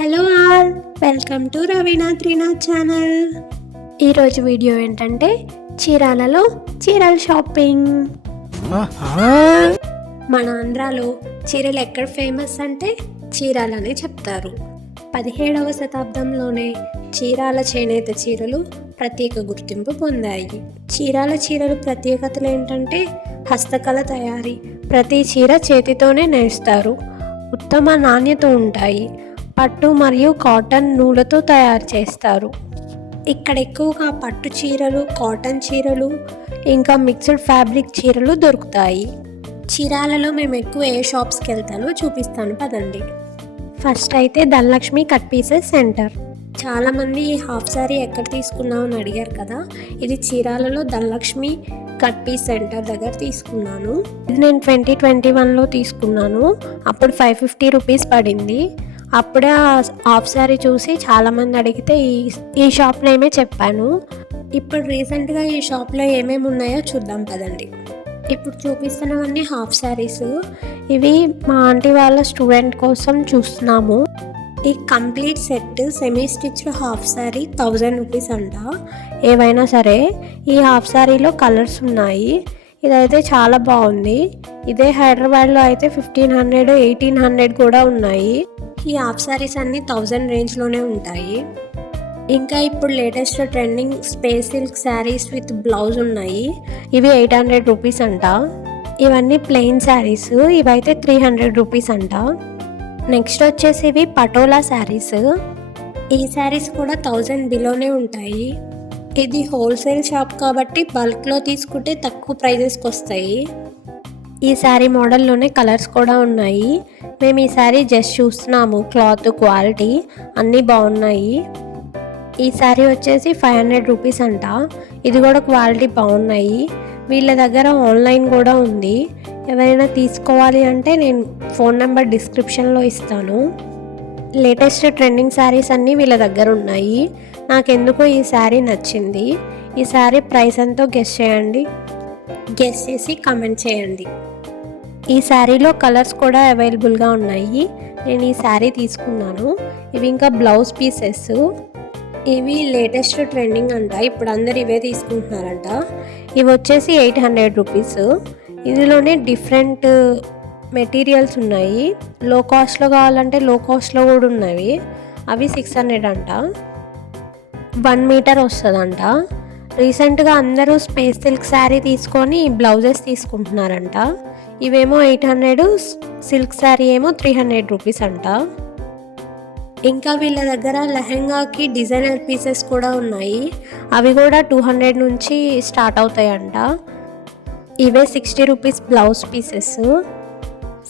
Hello all, welcome to Raveena Trinath channel. ఈరోజు video ఏంటంటే చీరాలలో చీరల షాపింగ్. మన ఆంధ్రాలో చీరలు ఎక్కడ ఫేమస్ అంటే చీరాలనే చెప్తారు. 17వ శతాబ్దంలోనే చీరాల చేనేత చీరలు ప్రత్యేక గుర్తింపు పొందాయి. చీరాల చీరలు ప్రత్యేకతలు ఏంటంటే హస్తకళ తయారీ, ప్రతి చీర చేతితోనే నేస్తారు, ఉత్తమ నాణ్యత ఉంటాయి, పట్టు మరియు కాటన్ నూలుతో తయారు చేస్తారు. ఇక్కడ ఎక్కువగా పట్టు చీరలు, కాటన్ చీరలు, ఇంకా మిక్స్డ్ ఫ్యాబ్రిక్ చీరలు దొరుకుతాయి. చీరాలలో మేము ఎక్కువ ఏ షాప్స్కి వెళ్తానో చూపిస్తాను పదండి. ఫస్ట్ అయితే ధనలక్ష్మి కట్ పీసెస్ సెంటర్. చాలామంది ఈ హాఫ్ శారీ ఎక్కడ తీసుకున్నామని అడిగారు కదా, ఇది చీరాలలో ధనలక్ష్మి కట్ పీస్ సెంటర్ దగ్గర తీసుకున్నాను. ఇది నేను 2021లో తీసుకున్నాను. అప్పుడు 550 రూపీస్ పడింది. అప్పుడే హాఫ్ శారీ చూసి చాలామంది అడిగితే ఈ షాప్ నేమే చెప్పాను. ఇప్పుడు రీసెంట్గా ఈ షాప్లో ఏమేమి ఉన్నాయో చూద్దాం పదండి. ఇప్పుడు చూపిస్తున్నవన్నీ హాఫ్ శారీస్. ఇవి మా ఆంటీ వాళ్ళ స్టూడెంట్ కోసం చూస్తున్నాము. ఈ complete set semi stitched half sari 1000 rupees అంట. ఏవైనా సరే ఈ హాఫ్ శారీలో కలర్స్ ఉన్నాయి. ఇదైతే చాలా బాగుంది. ఇదే హైదరాబాద్లో అయితే 1500, 1800 కూడా ఉన్నాయి. ఈ హాఫ్ శారీస్ అన్నీ 1000 రేంజ్లోనే ఉంటాయి. ఇంకా ఇప్పుడు latest trending space silk saris with blouse ఉన్నాయి. ఇవి 800 రూపీస్ అంట. ఇవన్నీ ప్లెయిన్ శారీస్, ఇవైతే 300 రూపీస్ అంట. నెక్స్ట్ వచ్చేసి ఇవి పటోలా శారీస్. ఈ శారీస్ కూడా 1000 బిలోనే ఉంటాయి. ఇది హోల్సేల్ షాప్ కాబట్టి బల్క్లో తీసుకుంటే తక్కువ ప్రైజెస్కి వస్తాయి. ఈ శారీ మోడల్లోనే కలర్స్ కూడా ఉన్నాయి. మేము ఈ శారీ జస్ట్ చూస్తున్నాము, క్లాత్ క్వాలిటీ అన్నీ బాగున్నాయి. ఈ శారీ వచ్చేసి 500 రూపీస్ అంట. ఇది కూడా క్వాలిటీ బాగున్నాయి. వీళ్ళ దగ్గర ఆన్లైన్ కూడా ఉంది. ఎవరైనా తీసుకోవాలి అంటే నేను ఫోన్ నెంబర్ డిస్క్రిప్షన్లో ఇస్తాను. లేటెస్ట్ ట్రెండింగ్ శారీస్ అన్నీ వీళ్ళ దగ్గర ఉన్నాయి. నాకెందుకో ఈ శారీ నచ్చింది. ఈ శారీ ప్రైస్ ఎంతో గెస్ చేయండి. గెస్ చేసి కమెంట్ చేయండి. ఈ శారీలో కలర్స్ కూడా అవైలబుల్గా ఉన్నాయి. నేను ఈ శారీ తీసుకున్నాను. ఇవి ఇంకా బ్లౌజ్ పీసెస్. ఇవి లేటెస్ట్ ట్రెండింగ్ అంట, ఇప్పుడు అందరు ఇవే తీసుకుంటున్నారంట. ఇవి వచ్చేసి 800 రూపీస్. ఇందులోనే డిఫరెంట్ మెటీరియల్స్ ఉన్నాయి. లో కాస్ట్లో కావాలంటే లో కాస్ట్లో కూడా ఉన్నవి. అవి 600 అంట. 1 మీటర్ వస్తుందంట. రీసెంట్గా అందరూ స్పేస్ సిల్క్ శారీ తీసుకొని బ్లౌజెస్ తీసుకుంటున్నారంట. ఇవేమో 800, సిల్క్ శారీ ఏమో 300 రూపీస్ అంట. ఇంకా వీళ్ళ దగ్గర లెహెంగాకి డిజైనర్ పీసెస్ కూడా ఉన్నాయి. అవి కూడా 200 నుంచి స్టార్ట్ అవుతాయంట. ఇవే 60 rupees blouse pieces.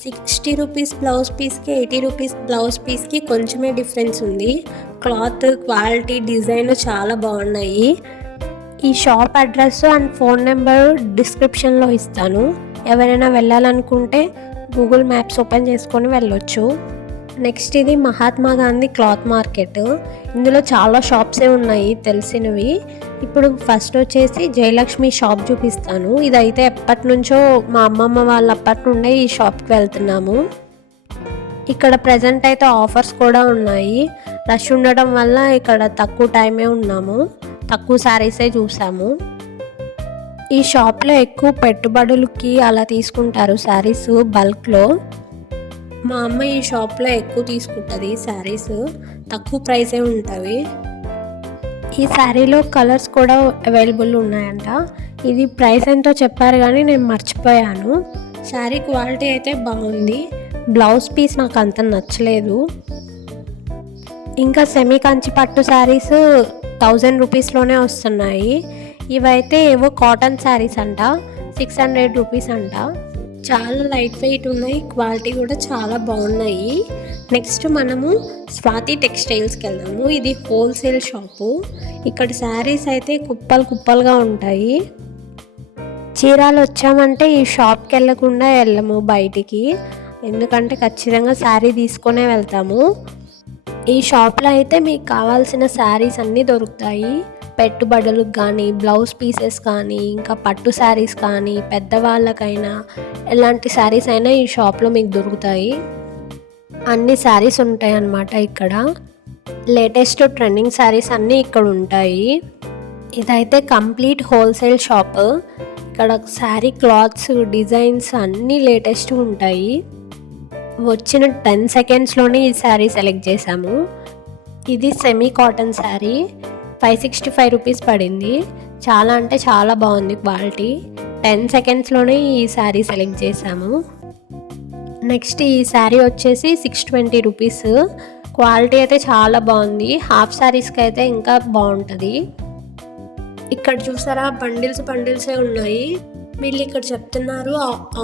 60 rupees blouse పీస్కి 80 రూపీస్ బ్లౌజ్ పీస్కి కొంచెమే డిఫరెన్స్ ఉంది. క్లాత్ క్వాలిటీ డిజైన్ చాలా బాగున్నాయి. ఈ shop address and phone number డిస్క్రిప్షన్లో ఇస్తాను. ఎవరైనా వెళ్ళాలనుకుంటే గూగుల్ మ్యాప్స్ ఓపెన్ చేసుకొని వెళ్ళొచ్చు. నెక్స్ట్ ఇది మహాత్మా గాంధీ క్లాత్ మార్కెట్. ఇందులో చాలా షాప్సే ఉన్నాయి తెలిసినవి. ఇప్పుడు ఫస్ట్ వచ్చేసి జయలక్ష్మి షాప్ చూపిస్తాను. ఇదైతే ఎప్పటి నుంచో మా అమ్మమ్మ వాళ్ళ అప్పటి నుండే ఈ షాప్కి వెళ్తున్నాము. ఇక్కడ ప్రజెంట్ అయితే ఆఫర్స్ కూడా ఉన్నాయి. రష్ ఉండడం వల్ల ఇక్కడ తక్కువ టైమే ఉన్నాము, తక్కువ శారీసే చూసాము. ఈ షాప్లో ఎక్కువ పెట్టుబడులకి అలా తీసుకుంటారు శారీస్ బల్క్లో. మా అమ్మ ఈ షాప్లో ఎక్కువ తీసుకుంటుంది శారీస్, తక్కువ ప్రైసే ఉంటుంది. ఈ శారీలో కలర్స్ కూడా అవైలబుల్ ఉన్నాయంట. ఇది ప్రైస్ ఎంతో చెప్పారు కానీ నేను మర్చిపోయాను. శారీ క్వాలిటీ అయితే బాగుంది. బ్లౌజ్ పీస్ నాకు అంత నచ్చలేదు. ఇంకా సెమీ కంచి పట్టు శారీస్ 1000 రూపీస్లోనే వస్తున్నాయి. ఇవైతే ఏవో కాటన్ శారీస్ అంట, 600 రూపీస్ అంట. చాలా లైట్ వెయిట్ ఉన్నాయి, క్వాలిటీ కూడా చాలా బాగున్నాయి. నెక్స్ట్ మనము స్వాతి టెక్స్టైల్స్కి వెళ్దాము. ఇది హోల్సేల్ షాపు. ఇక్కడ శారీస్ అయితే కుప్పలు కుప్పలుగా ఉంటాయి. చీరాలు వచ్చామంటే ఈ షాప్కి వెళ్ళకుండా వెళ్ళము బయటికి, ఎందుకంటే ఖచ్చితంగా శారీ తీసుకొనే వెళ్తాము. ఈ షాప్లో అయితే మీకు కావాల్సిన శారీస్ అన్నీ దొరుకుతాయి. పెట్టుబడులకు కానీ, బ్లౌజ్ పీసెస్ కానీ, ఇంకా పట్టు శారీస్ కానీ, పెద్దవాళ్ళకైనా ఎలాంటి శారీస్ అయినా ఈ షాప్లో మీకు దొరుకుతాయి. అన్ని శారీస్ ఉంటాయి అన్నమాట ఇక్కడ. లేటెస్ట్ ట్రెండింగ్ శారీస్ అన్నీ ఇక్కడ ఉంటాయి. ఇదైతే కంప్లీట్ హోల్సేల్ షాప్. ఇక్కడ శారీ క్లాత్స్, డిజైన్స్ అన్నీ లేటెస్ట్ ఉంటాయి. వచ్చిన 10 సెకండ్స్లోనే ఈ శారీ సెలెక్ట్ చేశాము. ఇది సెమీ కాటన్ శారీ, 565 రూపీస్ పడింది. చాలా అంటే చాలా బాగుంది క్వాలిటీ. 10 సెకండ్స్లోనే ఈ శారీ సెలెక్ట్ చేశాము. నెక్స్ట్ ఈ శారీ వచ్చేసి 620 రూపీస్. క్వాలిటీ అయితే చాలా బాగుంది. హాఫ్ శారీస్కి అయితే ఇంకా బాగుంటుంది. ఇక్కడ చూసారా, బండిల్సే ఉన్నాయి. వీళ్ళు ఇక్కడ చెప్తున్నారు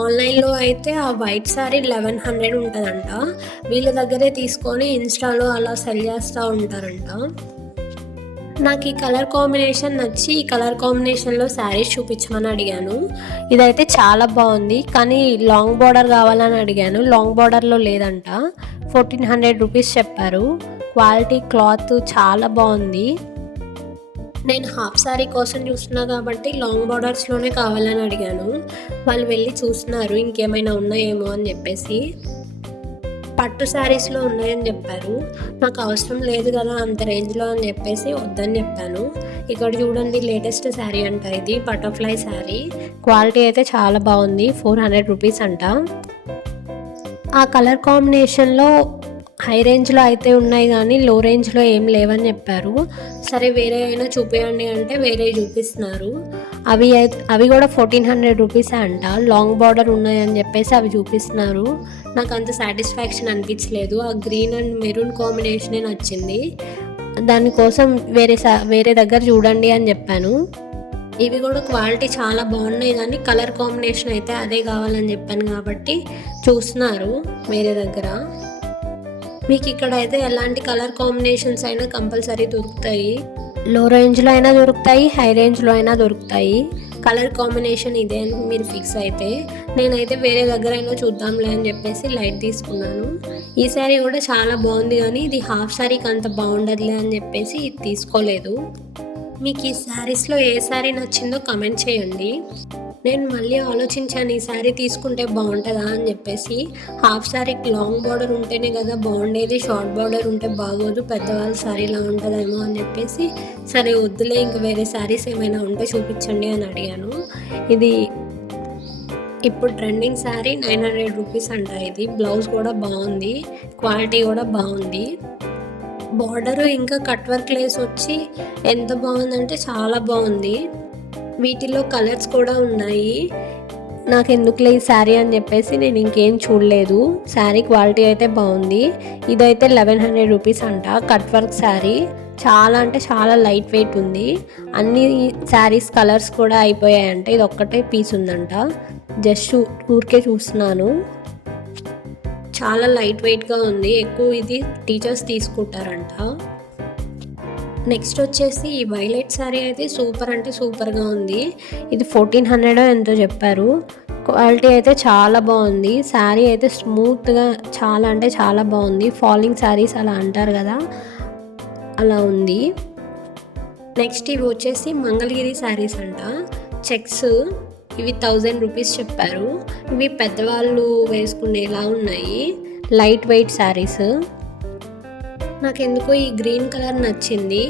ఆన్లైన్లో అయితే ఆ వైట్ శారీ 1100 ఉంటుందంట. వీళ్ళ దగ్గరే తీసుకొని ఇన్స్టాలో అలా సెల్ చేస్తూ ఉంటారంట. నాకు ఈ కలర్ కాంబినేషన్ నచ్చి ఈ కలర్ కాంబినేషన్లో శారీస్ చూపించమని అడిగాను. ఇదైతే చాలా బాగుంది, కానీ లాంగ్ బార్డర్ కావాలని అడిగాను. లాంగ్ బార్డర్లో లేదంట. 1400 రూపీస్ చెప్పారు. క్వాలిటీ క్లాత్ చాలా బాగుంది. నేను హాఫ్ శారీ కోసం చూస్తున్నా కాబట్టి లాంగ్ బార్డర్స్లోనే కావాలని అడిగాను. వాళ్ళు వెళ్ళి చూస్తున్నారు ఇంకేమైనా ఉన్నాయేమో అని చెప్పేసి. పట్టు శారీస్లో ఉన్నాయని చెప్పారు. నాకు అవసరం లేదు కదా అంత రేంజ్లో అని చెప్పేసి వద్దని చెప్పాను. ఇక్కడ చూడండి, లేటెస్ట్ శారీ అంట ఇది, బటర్ఫ్లై శారీ. క్వాలిటీ అయితే చాలా బాగుంది. 400 రూపీస్ అంట. ఆ కలర్ కాంబినేషన్లో హై రేంజ్లో అయితే ఉన్నాయి కానీ లో రేంజ్లో ఏం లేవని చెప్పారు. సరే వేరే అయినా చూపించండి అంటే వేరే చూపిస్తున్నారు. అవి కూడా 1400 రూపీసే అంట. లాంగ్ బార్డర్ ఉన్నాయని చెప్పేసి అవి చూపిస్తున్నారు. నాకు అంత సాటిస్ఫాక్షన్ అనిపించలేదు. ఆ గ్రీన్ అండ్ మెరూన్ కాంబినేషనే నచ్చింది. దానికోసం వేరే దగ్గర చూడండి అని చెప్పాను. ఇవి కూడా క్వాలిటీ చాలా బాగున్నాయి కానీ కలర్ కాంబినేషన్ అయితే అదే కావాలని చెప్పాను కాబట్టి చూస్తున్నారు వేరే దగ్గర. మీకు ఇక్కడ అయితే ఎలాంటి కలర్ కాంబినేషన్స్ అయినా కంపల్సరీ దొరుకుతాయి. లో రేంజ్లో అయినా దొరుకుతాయి, హై రేంజ్లో అయినా దొరుకుతాయి. కలర్ కాంబినేషన్ ఇదే అని మీరు ఫిక్స్ అయితే, నేనైతే వేరే దగ్గర అయినా చూద్దాంలే అని చెప్పేసి లైట్ తీసుకున్నాను. ఈ శారీ కూడా చాలా బాగుంది కానీ ఇది హాఫ్ శారీకి అంత బాగుండదులే అని చెప్పేసి ఇది తీసుకోలేదు. మీకు ఈ శారీస్లో ఏ శారీ నచ్చిందో కమెంట్ చేయండి. నేను మళ్ళీ ఆలోచించాను ఈ శారీ తీసుకుంటే బాగుంటుందా అని చెప్పేసి. హాఫ్ శారీకి లాంగ్ బార్డర్ ఉంటేనే కదా బాగుండేది, షార్ట్ బార్డర్ ఉంటే బాగోదు, పెద్దవాళ్ళ శారీలా ఉంటుందేమో అని చెప్పేసి సరే వద్దులే, ఇంక వేరే శారీస్ ఏమైనా ఉంటే చూపించండి అని అడిగాను. ఇది ఇప్పుడు ట్రెండింగ్ శారీ 900 రూపీస్ అంట. ఇది బ్లౌజ్ కూడా బాగుంది, క్వాలిటీ కూడా బాగుంది. బార్డరు ఇంకా కట్ వర్క్ లేస్ వచ్చి ఎంత బాగుందంటే చాలా బాగుంది. వీటిలో కలర్స్ కూడా ఉన్నాయి. నాకు ఎందుకులే ఈ శారీ అని చెప్పేసి నేను ఇంకేం చూడలేదు. శారీ క్వాలిటీ అయితే బాగుంది. ఇదైతే 1100 రూపీస్ అంట. కట్ వర్క్ శారీ చాలా అంటే చాలా లైట్ వెయిట్ ఉంది. అన్ని శారీస్ కలర్స్ కూడా అయిపోయాయంట. ఇది ఒక్కటే పీస్ ఉందంట. జస్ట్ ఊరికే చూస్తున్నాను. చాలా లైట్ వెయిట్గా ఉంది. ఎక్కువ ఇది టీచర్స్ తీసుకుంటారంట. నెక్స్ట్ వచ్చేసి ఈ వైలెట్ శారీ అయితే సూపర్ అంటే సూపర్గా ఉంది. ఇది 1400 ఎంతో చెప్పారు. క్వాలిటీ అయితే చాలా బాగుంది. శారీ అయితే స్మూత్గా చాలా అంటే చాలా బాగుంది. ఫాలింగ్ శారీస్ అలా అంటారు కదా, అలా ఉంది. నెక్స్ట్ ఇవి వచ్చేసి మంగళగిరి శారీస్ అంట. చెక్స్ ఇవి 1000 రూపీస్ చెప్పారు. ఇవి పెద్దవాళ్ళు వేసుకునేలా ఉన్నాయి. Light weight saris. నాకెందుకో ఈ గ్రీన్ కలర్ నచ్చింది,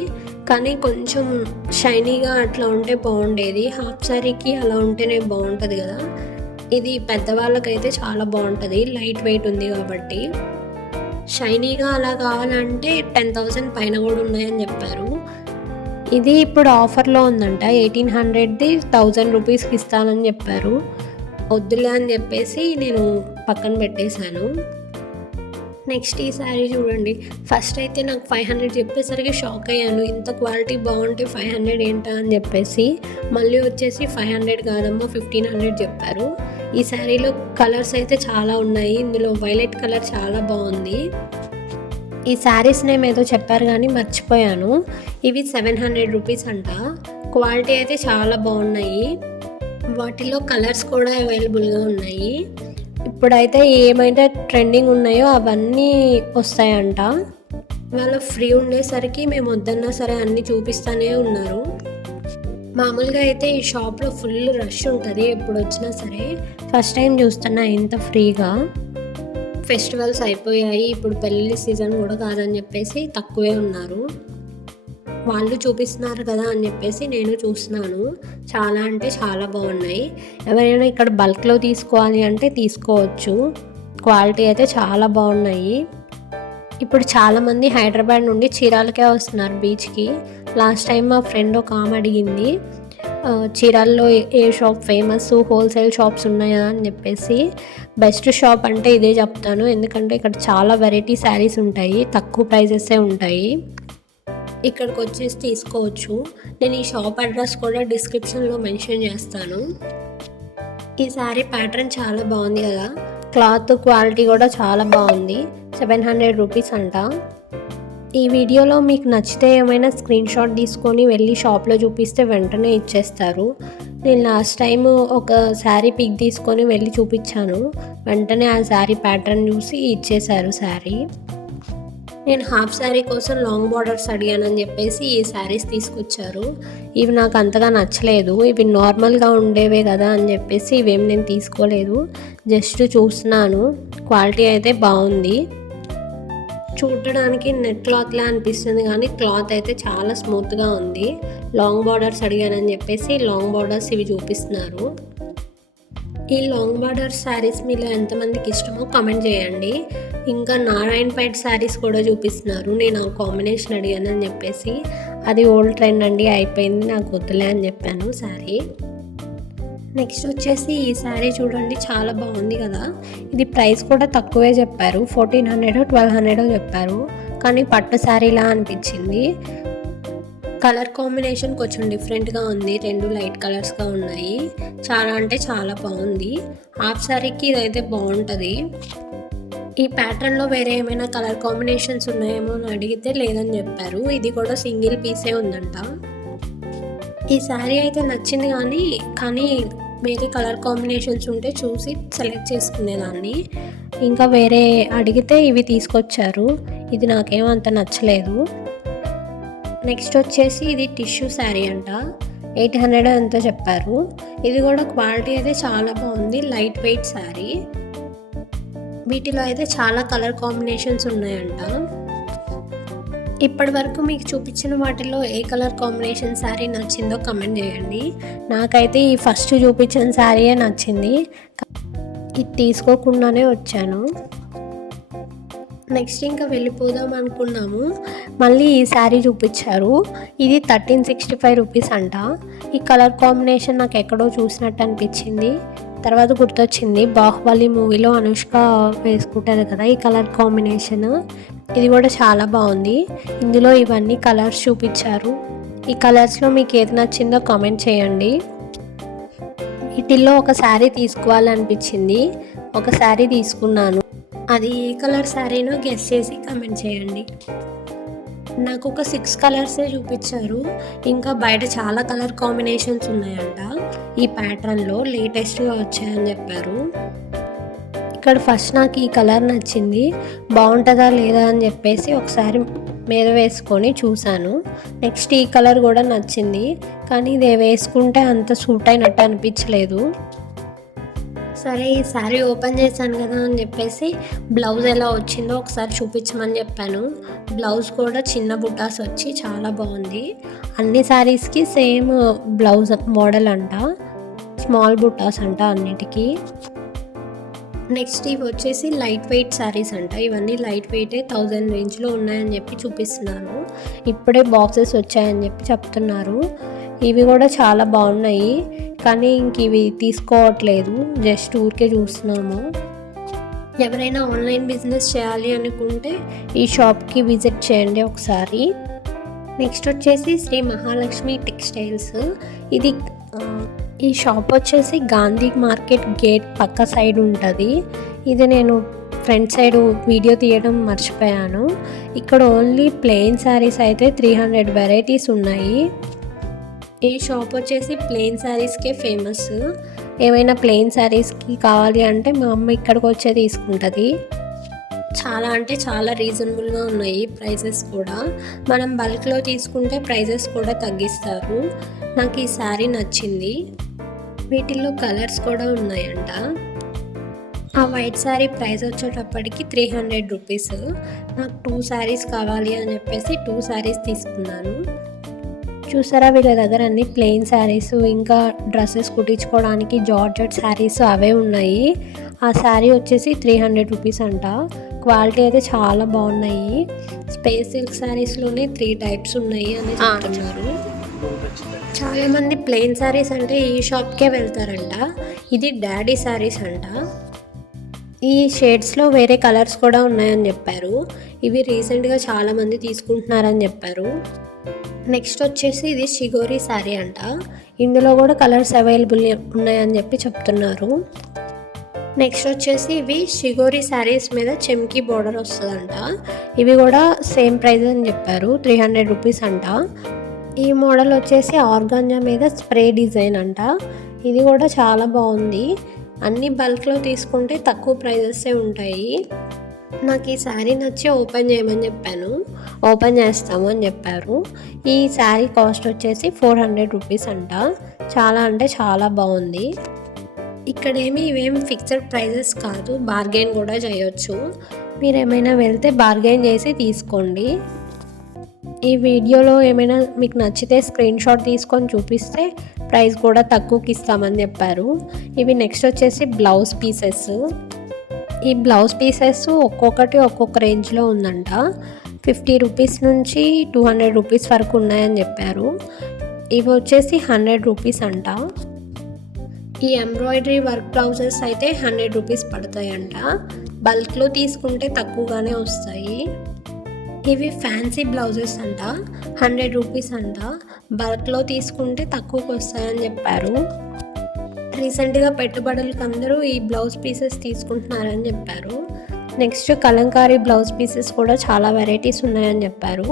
కానీ కొంచెం షైనీగా అట్లా ఉంటే బాగుండేది. హాఫ్ శారీకి అలా ఉంటేనే బాగుంటుంది కదా. ఇది పెద్దవాళ్ళకైతే చాలా బాగుంటుంది, లైట్ వెయిట్ ఉంది కాబట్టి. షైనీగా అలా కావాలంటే 10,000 పైన కూడా ఉన్నాయని చెప్పారు. ఇది ఇప్పుడు ఆఫర్లో ఉందంట. 1800ది 1000 రూపీస్కి ఇస్తానని చెప్పారు. వద్దులే అని చెప్పేసి నేను పక్కన పెట్టేశాను. నెక్స్ట్ ఈ శారీ చూడండి. ఫస్ట్ అయితే నాకు 500 చెప్పేసరికి షాక్ అయ్యాను. ఇంత క్వాలిటీ బాగుంటే 500 ఏంటా అని చెప్పేసి. మళ్ళీ వచ్చేసి 500 కాదమ్మా 1500 చెప్పారు. ఈ శారీలో కలర్స్ అయితే చాలా ఉన్నాయి. ఇందులో వైలెట్ కలర్ చాలా బాగుంది. ఈ శారీస్ నేమ్ ఏదో చెప్పారు కానీ మర్చిపోయాను. ఇవి 700 రూపీస్ అంట. క్వాలిటీ అయితే చాలా బాగున్నాయి. వాటిలో కలర్స్ కూడా అవైలబుల్గా ఉన్నాయి. ఇప్పుడైతే ఏమైతే ట్రెండింగ్ ఉన్నాయో అవన్నీ వస్తాయంట. వాళ్ళ ఫ్రీ ఉండేసరికి మేము వద్దన్నా సరే అన్నీ చూపిస్తూనే ఉన్నారు. మామూలుగా అయితే ఈ షాప్లో ఫుల్ రష్ ఉంటుంది ఎప్పుడు వచ్చినా సరే. ఫస్ట్ టైం చూస్తున్నా ఇంత ఫ్రీగా. ఫెస్టివల్స్ అయిపోయాయి, ఇప్పుడు పెళ్ళి సీజన్ కూడా కాదని చెప్పేసి తక్కువే ఉన్నారు. వాళ్ళు చూపిస్తున్నారు కదా అని చెప్పేసి నేను చూస్తున్నాను. చాలా అంటే చాలా బాగున్నాయి. ఎవరైనా ఇక్కడ బల్క్లో తీసుకోవాలి అంటే తీసుకోవచ్చు. క్వాలిటీ అయితే చాలా బాగున్నాయి. ఇప్పుడు చాలామంది హైదరాబాద్ నుండి చీరాలకే వస్తున్నారు బీచ్కి. లాస్ట్ టైం మా ఫ్రెండ్ ఒక ఆమె అడిగింది చీరాల్లో ఏ షాప్ ఫేమస్, హోల్సేల్ షాప్స్ ఉన్నాయా అని చెప్పేసి. బెస్ట్ షాప్ అంటే ఇదే చెప్తాను, ఎందుకంటే ఇక్కడ చాలా వెరైటీ శారీస్ ఉంటాయి, తక్కువ ప్రైజెసే ఉంటాయి. ఇక్కడికి వచ్చేసి తీసుకోవచ్చు. నేను ఈ షాప్ అడ్రస్ కూడా డిస్క్రిప్షన్లో మెన్షన్ చేస్తాను. ఈ శారీ ప్యాటర్న్ చాలా బాగుంది కదా, క్లాత్ క్వాలిటీ కూడా చాలా బాగుంది. 700 రూపీస్ అంట. ఈ వీడియోలో మీకు నచ్చితే ఏమైనా స్క్రీన్ షాట్ తీసుకొని వెళ్ళి షాప్లో చూపిస్తే వెంటనే ఇచ్చేస్తారు. నేను లాస్ట్ టైం ఒక శారీ పిక్ తీసుకొని వెళ్ళి చూపించాను, వెంటనే ఆ శారీ ప్యాటర్న్ చూసి ఇచ్చేశారు శారీ. నేను హాఫ్ శారీ కోసం లాంగ్ బార్డర్స్ అడిగానని చెప్పేసి ఈ శారీస్ తీసుకొచ్చారు. ఇవి నాకు అంతగా నచ్చలేదు, ఇవి నార్మల్గా ఉండేవే కదా అని చెప్పేసి ఇవేం నేను తీసుకోలేదు, జస్ట్ చూస్తున్నాను. క్వాలిటీ అయితే బాగుంది, చూడడానికి నెట్ క్లాత్లా అనిపిస్తుంది కానీ క్లాత్ అయితే చాలా స్మూత్గా ఉంది. లాంగ్ బార్డర్స్ అడిగానని చెప్పేసి లాంగ్ బార్డర్స్ ఇవి చూపిస్తున్నారు. ఈ లాంగ్ బార్డర్ శారీస్ మీలో ఎంతమందికి ఇష్టమో కామెంట్ చేయండి. ఇంకా నారాయణపేట్ శారీస్ కూడా చూపిస్తున్నారు. నేను ఆ కాంబినేషన్ అడిగానని చెప్పేసి అది ఓల్డ్ ట్రెండ్ అండి, అయిపోయింది, నాకు వద్దులే అని చెప్పాను శారీ. నెక్స్ట్ వచ్చేసి ఈ శారీ చూడండి, చాలా బాగుంది కదా. ఇది ప్రైస్ కూడా తక్కువే చెప్పారు, 1400 1200 చెప్పారు, కానీ పట్టు శారీలా అనిపించింది. కలర్ కాంబినేషన్ కొంచెం డిఫరెంట్గా ఉంది, 2 లైట్ కలర్స్గా ఉన్నాయి. చాలా అంటే చాలా బాగుంది. హాఫ్ శారీకి ఇదైతే బాగుంటుంది. ఈ ప్యాటర్న్లో వేరే ఏమైనా కలర్ కాంబినేషన్స్ ఉన్నాయేమో అని అడిగితే లేదని చెప్పారు. ఇది కూడా సింగిల్ పీసే ఉందంట. ఈ శారీ అయితే నచ్చింది కానీ వేరే కలర్ కాంబినేషన్స్ ఉంటే చూసి సెలెక్ట్ చేసుకునేదాన్ని. ఇంకా వేరే అడిగితే ఇవి తీసుకొచ్చారు, ఇది నాకేమంత నచ్చలేదు. నెక్స్ట్ వచ్చేసి ఇది టిష్యూ శారీ అంట, 800 ఎంతో చెప్పారు. ఇది కూడా క్వాలిటీ అయితే చాలా బాగుంది, లైట్ వెయిట్ శారీ. వీటిలో అయితే చాలా కలర్ కాంబినేషన్స్ ఉన్నాయంట. ఇప్పటి వరకు మీకు చూపించిన వాటిలో ఏ కలర్ కాంబినేషన్ శారీ నచ్చిందో కమెంట్ చేయండి. నాకైతే ఈ ఫస్ట్ చూపించిన శారీయే నచ్చింది, ఇది తీసుకోకుండానే వచ్చాను. నెక్స్ట్ ఇంకా వెళ్ళిపోదాం అనుకున్నాము, మళ్ళీ ఈ శారీ చూపించారు. ఇది 1365 రూపీస్ అంట. ఈ కలర్ కాంబినేషన్ నాకు ఎక్కడో చూసినట్టు అనిపించింది. తర్వాత గుర్తొచ్చింది, బాహుబలి మూవీలో అనుష్క వేసుకుంటుంది కదా ఈ కలర్ కాంబినేషన్. ఇది కూడా చాలా బాగుంది. ఇందులో ఇవన్నీ కలర్స్ చూపించారు. ఈ కలర్స్లో మీకు ఏది నచ్చిందో కామెంట్ చేయండి. వీటిల్లో ఒక శారీ తీసుకోవాలనిపించింది, ఒక శారీ తీసుకున్నాను. అది ఏ కలర్ శారీనో గెస్ చేసి కామెంట్ చేయండి. నాకు ఒక 6 కలర్సే చూపించారు, ఇంకా బయట చాలా కలర్ కాంబినేషన్స్ ఉన్నాయంట. ఈ ప్యాటర్న్లో లేటెస్ట్గా వచ్చాయని చెప్పారు. ఇక్కడ ఫస్ట్ నాకు ఈ కలర్ నచ్చింది, బాగుంటుందా లేదా అని చెప్పేసి ఒకసారి మీద వేసుకొని చూశాను. నెక్స్ట్ ఈ కలర్ కూడా నచ్చింది, కానీ ఇది వేసుకుంటే అంత సూట్ అయినట్టు అనిపించలేదు. సరే ఈ శారీ ఓపెన్ చేశాను కదా అని చెప్పేసి బ్లౌజ్ ఎలా వచ్చిందో ఒకసారి చూపించమని చెప్పాను. బ్లౌజ్ కూడా చిన్న బుట్టాస్ వచ్చి చాలా బాగుంది. అన్ని శారీస్కి సేమ్ బ్లౌజ్ మోడల్ అంట, స్మాల్ బుట్టాస్ అంట అన్నిటికీ. నెక్స్ట్ ఇవి వచ్చేసి లైట్ వెయిట్ శారీస్ అంట. ఇవన్నీ లైట్ వెయిటే, 1000 రేంజ్లో ఉన్నాయని చెప్పి చూపిస్తున్నాను. ఇప్పుడే బాక్సెస్ వచ్చాయని చెప్పి చెప్తున్నారు. ఇవి కూడా చాలా బాగున్నాయి, కానీ ఇంక ఇవి తీసుకోవట్లేదు, జస్ట్ ఊరికే చూస్తున్నాము. ఎవరైనా ఆన్లైన్ బిజినెస్ చేయాలి అనుకుంటే ఈ షాప్కి విజిట్ చేయండి ఒకసారి. నెక్స్ట్ వచ్చేసి శ్రీ మహాలక్ష్మి టెక్స్టైల్స్. ఈ షాప్ వచ్చేసి గాంధీ మార్కెట్ గేట్ పక్క సైడ్ ఉంటుంది. ఇది నేను ఫ్రంట్ సైడ్ వీడియో తీయడం మర్చిపోయాను. ఇక్కడ ఓన్లీ ప్లెయిన్ శారీస్ అయితే 300 వెరైటీస్ ఉన్నాయి. ఈ షాప్ వచ్చేసి ప్లెయిన్ శారీస్కే ఫేమస్. ఏమైనా ప్లెయిన్ శారీస్కి కావాలి అంటే మా అమ్మ ఇక్కడికి వచ్చే తీసుకుంటుంది. చాలా అంటే చాలా రీజనబుల్గా ఉన్నాయి ప్రైజెస్ కూడా. మనం బల్క్లో తీసుకుంటే ప్రైజెస్ కూడా తగ్గిస్తారు. నాకు ఈ శారీ నచ్చింది. వీటిల్లో కలర్స్ కూడా ఉన్నాయంట. ఆ వైట్ శారీ ప్రైస్ వచ్చేటప్పటికి 300 రూపీస్. నాకు 2 శారీస్ కావాలి అని చెప్పేసి 2 శారీస్ తీసుకున్నాను. చూసారా, వీళ్ళ దగ్గర అన్ని ప్లెయిన్ శారీస్, ఇంకా డ్రెస్సెస్ కుట్టించుకోవడానికి జార్జెట్ శారీస్ అవే ఉన్నాయి. ఆ శారీ వచ్చేసి 300 రూపీస్ అంట. క్వాలిటీ అయితే చాలా బాగున్నాయి. స్పేస్ సిల్క్ శారీస్లోనే 3 టైప్స్ ఉన్నాయి అని చెప్తున్నారు. చాలామంది ప్లెయిన్ శారీస్ అంటే ఈ షాప్కే వెళ్తారంట. ఇది డాడీ శారీస్ అంట. ఈ షేడ్స్లో వేరే కలర్స్ కూడా ఉన్నాయని చెప్పారు. ఇవి రీసెంట్గా చాలామంది తీసుకుంటున్నారని చెప్పారు. నెక్స్ట్ వచ్చేసి ఇది షిగోరి శారీ అంట. ఇందులో కూడా కలర్స్ అవైలబుల్ ఉన్నాయని చెప్పి చెప్తున్నారు. నెక్స్ట్ వచ్చేసి ఇవి షిగోరి శారీస్ మీద చెమ్కీ బోర్డర్ వస్తుందంట. ఇవి కూడా సేమ్ ప్రైస్ అని చెప్పారు, 300 రూపీస్ అంట. ఈ మోడల్ వచ్చేసి ఆర్గాంజా మీద స్ప్రే డిజైన్ అంట. ఇది కూడా చాలా బాగుంది. అన్ని బల్క్లో తీసుకుంటే తక్కువ ప్రైజెసే ఉంటాయి. నాకు ఈ శారీ నచ్చి ఓపెన్ చేయమని చెప్పాను. ఓపెన్ చేస్తాము అని చెప్పారు. ఈ శారీ కాస్ట్ వచ్చేసి 400 రూపీస్ అంట. చాలా అంటే చాలా బాగుంది. ఇక్కడేమి ఇవేం ఫిక్స్డ్ ప్రైజెస్ కాదు, బార్గెన్ కూడా చేయొచ్చు. మీరు ఏమైనా వెళ్తే బార్గెన్ చేసి తీసుకోండి. ఈ వీడియోలో ఏమైనా మీకు నచ్చితే స్క్రీన్ షాట్ తీసుకొని చూపిస్తే ప్రైస్ కూడా తక్కువకి ఇస్తామని చెప్పారు. ఇవి నెక్స్ట్ వచ్చేసి బ్లౌజ్ పీసెస్. ఈ బ్లౌజ్ పీసెస్ ఒక్కొక్కటి ఒక్కొక్క రేంజ్లో ఉందంట. 50 రూపీస్ నుంచి 200 రూపీస్ వరకు ఉన్నాయని చెప్పారు. ఇవి వచ్చేసి 100 రూపీస్ అంట. ఈ ఎంబ్రాయిడరీ వర్క్ బ్లౌజెస్ అయితే 100 రూపీస్ పడతాయంట. బల్క్లో తీసుకుంటే తక్కువగానే వస్తాయి. ఇవి ఫ్యాన్సీ బ్లౌజెస్ అంట, 100 రూపీస్ అంట. బల్క్లో తీసుకుంటే తక్కువకి వస్తాయని చెప్పారు. రీసెంట్గా పెట్టుబడులకు అందరూ ఈ బ్లౌజ్ పీసెస్ తీసుకుంటున్నారని చెప్పారు. నెక్స్ట్ కలంకారీ బ్లౌజ్ పీసెస్ కూడా చాలా వెరైటీస్ ఉన్నాయని చెప్పారు.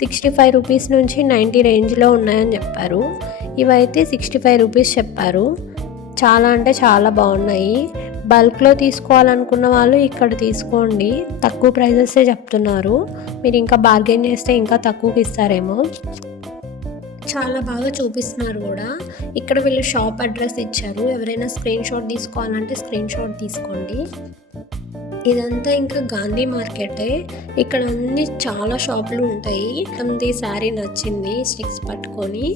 65 రూపీస్ నుంచి 90 రేంజ్లో ఉన్నాయని చెప్పారు. ఇవైతే 65 రూపీస్ చెప్పారు. చాలా అంటే చాలా బాగున్నాయి. బల్క్లో తీసుకోవాలనుకున్న వాళ్ళు ఇక్కడ తీసుకోండి, తక్కువ ప్రైజెసే చెప్తున్నారు. మీరు ఇంకా బార్గెన్ చేస్తే ఇంకా తక్కువకి ఇస్తారేమో. చాలా బాగా చూపిస్తున్నారు కూడా. ఇక్కడ వీళ్ళు షాప్ అడ్రస్ ఇచ్చారు. ఎవరైనా స్క్రీన్ షాట్ తీసుకోవాలంటే స్క్రీన్ షాట్ తీసుకోండి. ఇదంతా ఇంకా గాంధీ మార్కెటే. ఇక్కడ అన్ని చాలా షాపులు ఉంటాయి. అంది శారీ నచ్చింది స్టిక్స్ పట్టుకొని.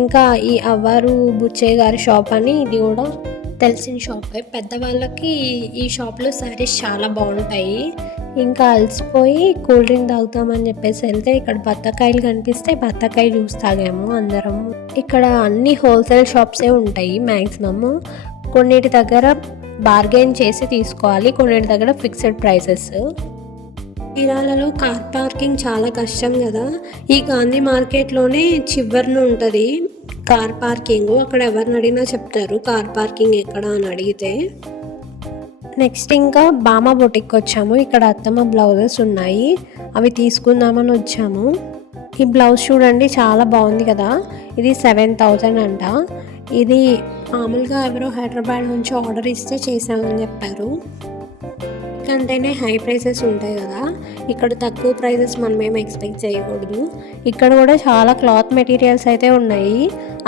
ఇంకా ఈ అవ్వారు బుచ్చయ్య గారి షాప్ అని ఇది కూడా తెలిసిన షాపే. పెద్దవాళ్ళకి ఈ షాప్లో శారీస్ చాలా బాగుంటాయి. ఇంకా అలసిపోయి కూల్ డ్రింక్ తాగుతామని చెప్పేసి వెళ్తే ఇక్కడ బత్తాకాయలు కనిపిస్తే బత్తాకాయ జ్యూస్ తాగాము అందరం. ఇక్కడ అన్ని హోల్సేల్ షాప్సే ఉంటాయి మ్యాక్సిమమ్. కొన్నిటి దగ్గర బార్గెన్ చేసి తీసుకోవాలి, కొన్నిటి దగ్గర ఫిక్స్డ్ ప్రైసెస్. చీరాలలో కార్ పార్కింగ్ చాలా కష్టం కదా. ఈ గాంధీ మార్కెట్లోనే చివరిన ఉంటుంది కార్ పార్కింగ్. అక్కడ ఎవరిని అడిగినా చెప్తారు కార్ పార్కింగ్ ఎక్కడ అని అడిగితే. నెక్స్ట్ ఇంకా బామా బొటిక్ వచ్చాము. ఇక్కడ అత్తమ్మ బ్లౌజెస్ ఉన్నాయి, అవి తీసుకుందామని వచ్చాము. ఈ బ్లౌజ్ చూడండి చాలా బాగుంది కదా. ఇది 7000 అంట. ఇది మామూలుగా ఎవరో హైదరాబాద్ నుంచి ఆర్డర్ ఇస్తే చేసామని చెప్పారు. కంటేనే హై ప్రైసెస్ ఉంటాయి కదా, ఇక్కడ తక్కువ ప్రైసెస్ మనం ఏమి ఎక్స్పెక్ట్ చేయకూడదు. ఇక్కడ కూడా చాలా క్లాత్ మెటీరియల్స్ అయితే ఉన్నాయి,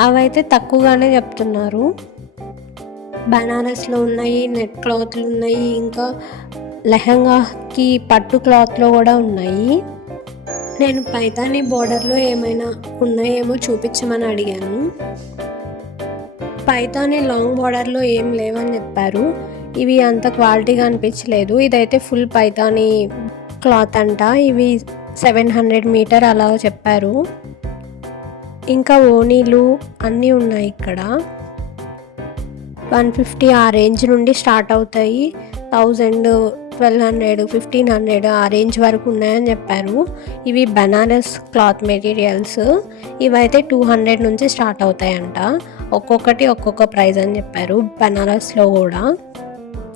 అవైతే తక్కువగానే చెప్తున్నారు. బనారస్లో ఉన్నాయి, నెట్ క్లాత్లు ఉన్నాయి, ఇంకా లెహంగాకి పట్టు క్లాత్లో కూడా ఉన్నాయి. నేను పైతాని బోర్డర్లో ఏమైనా ఉన్నాయేమో చూపించమని అడిగాను. పైతాని లాంగ్ బోర్డర్లో ఏం లేవని చెప్పారు. ఇవి అంత క్వాలిటీగా అనిపించలేదు. ఇదైతే ఫుల్ పైతాని క్లాత్ అంట. ఇవి 700 మీటర్ అలా చెప్పారు. ఇంకా ఓనీలు అన్నీ ఉన్నాయి ఇక్కడ. 150 ఆ రేంజ్ నుండి స్టార్ట్ అవుతాయి. 1000, 1200, 1500 ఆ రేంజ్ వరకు ఉన్నాయని చెప్పారు. ఇవి బనారస్ క్లాత్ మెటీరియల్స్. ఇవైతే 200 నుంచి స్టార్ట్ అవుతాయంట. ఒక్కొక్కటి ఒక్కొక్క ప్రైస్ అని చెప్పారు. బనారస్లో కూడా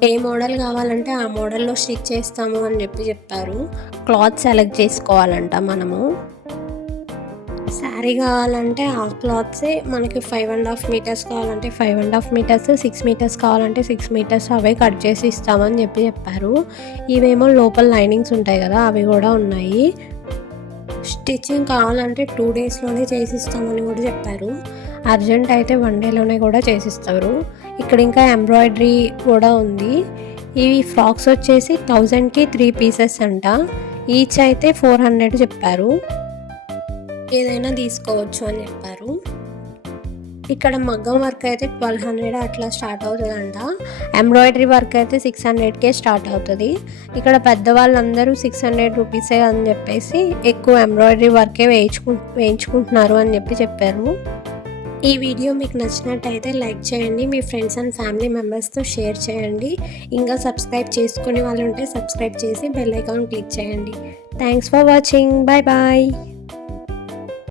ఏ మోడల్ కావాలంటే ఆ మోడల్లో స్టిచ్ చేస్తాము అని చెప్పారు. క్లాత్ సెలెక్ట్ చేసుకోవాలంట మనము. శారీ కావాలంటే ఆ క్లాత్సే మనకి 5.5 మీటర్స్ కావాలంటే 5.5 మీటర్స్, 6 మీటర్స్ కావాలంటే 6 మీటర్స్ అవే కట్ చేసి ఇస్తామని చెప్పారు. ఇవేమో లోపల లైనింగ్స్ ఉంటాయి కదా, అవి కూడా ఉన్నాయి. స్టిచ్చింగ్ కావాలంటే 2 డేస్లోనే చేసిస్తామని కూడా చెప్పారు. అర్జెంట్ అయితే 1 డేలోనే కూడా చేసిస్తారు. ఇక్కడ ఇంకా ఎంబ్రాయిడరీ కూడా ఉంది. ఇవి ఫ్రాక్స్ వచ్చేసి 1000కి 3 పీసెస్ అంట. ఈచ్ అయితే 400 చెప్పారు. ఏదైనా తీసుకోవచ్చు అని చెప్పారు. ఇక్కడ మగ్గం వర్క్ అయితే 1200 అట్లా స్టార్ట్ అవుతుందంట. ఎంబ్రాయిడరీ వర్క్ అయితే 600కే స్టార్ట్ అవుతుంది. ఇక్కడ పెద్దవాళ్ళందరూ 600 రూపీసే అని చెప్పేసి ఎక్కువ ఎంబ్రాయిడరీ వర్కే వేయించుకుంటున్నారు అని చెప్పారు. ఈ వీడియో మీకు నచ్చినట్టయితే లైక్ చేయండి, మీ ఫ్రెండ్స్ అండ్ ఫ్యామిలీ మెంబర్స్తో షేర్ చేయండి. ఇంకా సబ్స్క్రైబ్ చేసుకునే వాళ్ళు ఉంటే సబ్స్క్రైబ్ చేసి బెల్ ఐకాన్ క్లిక్ చేయండి. Thanks for watching. Bye bye.